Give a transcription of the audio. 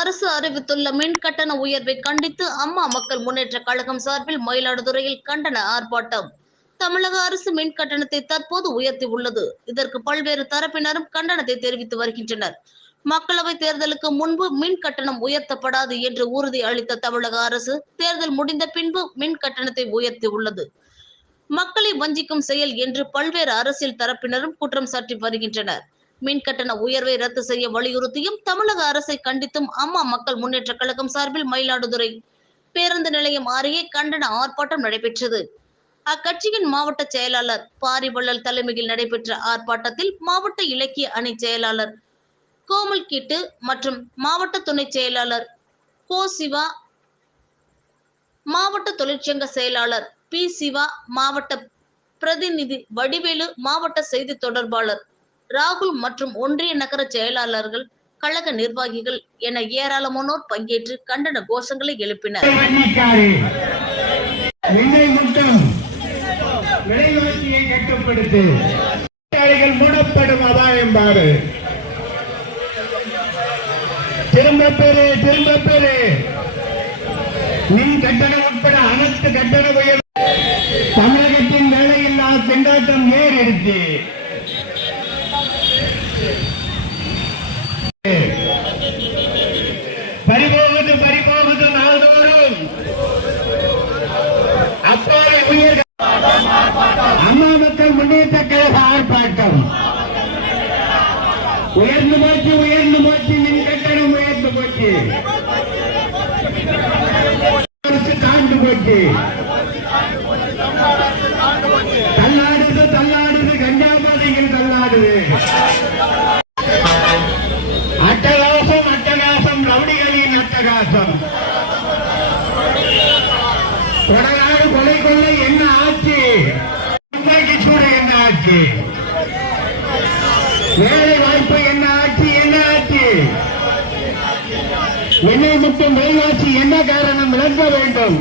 அரசு அறிவித்துள்ள மின் கட்டண உயர்வை கண்டித்து அம்மா மக்கள் முன்னேற்ற கழகம் சார்பில் மயிலாடுதுறையில் கண்டன ஆர்ப்பாட்டம். தமிழக அரசு மின் கட்டணத்தை தற்போது உயர்த்தி உள்ளது. இதற்கு பல்வேறு தரப்பினரும் கண்டனத்தை தெரிவித்து வருகின்றனர். மக்களவை தேர்தலுக்கு முன்பு மின் கட்டணம் உயர்த்தப்படாது என்று உறுதி அளித்த தமிழக அரசு தேர்தல் முடிந்த பின்பு மின் கட்டணத்தை உயர்த்தி உள்ளது. மக்களை வஞ்சிக்கும் செயல் என்று பல்வேறு அரசியல் தரப்பினரும் குற்றம் சாட்டி வருகின்றனர். மின் கட்டண உயர்வை ரத்து செய்ய வலியுறுத்தியும் தமிழக அரசை கண்டித்தும் அம்மா மக்கள் முன்னேற்ற கழகம் சார்பில் மயிலாடுதுறை பேருந்து நிலையம் அருகே கண்டன ஆர்ப்பாட்டம் நடைபெற்றது. அக்கட்சியின் மாவட்ட செயலாளர் பாரிவள்ளல் தலைமையில் நடைபெற்ற ஆர்ப்பாட்டத்தில் மாவட்ட இலக்கிய அணி செயலாளர் கோமல் கீட்டு மற்றும் மாவட்ட துணை செயலாளர் கோ சிவா மாவட்ட தொழிற்சங்க செயலாளர் பி சிவா மாவட்ட பிரதிநிதி வடிவேலு மாவட்ட செய்தி தொடர்பாளர் ராகுல் மற்றும் ஒன்றிய நகர செயலாளர்கள் கழக நிர்வாகிகள் என ஏராளமானோர் பங்கேற்று கண்டன கோஷங்களை எழுப்பினர். மூடப்படும் அபாயம் பாரு. திரும்ப பெரு திரும்ப பெரு மின் கட்டணம் உட்பட அனைத்து கட்டண உயர்வு தமிழகத்தின் வேலையில்லா திண்டாட்டம் ஏறிடுச்சு. பறிபோகுது பறிபோகுது நாள்தோறும். அப்பாவை உயர் அம்மா மக்கள் முன்னேற்ற கழக ஆர்ப்பாட்டம். உயர்ந்து போச்சு உயர்ந்து போச்சு மின் கட்டணம் உயர்ந்து போச்சு. அரசு தாண்டு போச்சு. கொடநாடு கொலை கொள்ள என்ன ஆச்சு? சூடு என்ன ஆச்சு? வேலை வாய்ப்பு என்ன ஆச்சு? என்ன ஆச்சு? என்னை மட்டும் வேலையாச்சு என்ன காரணம் விளக்க வேண்டும்?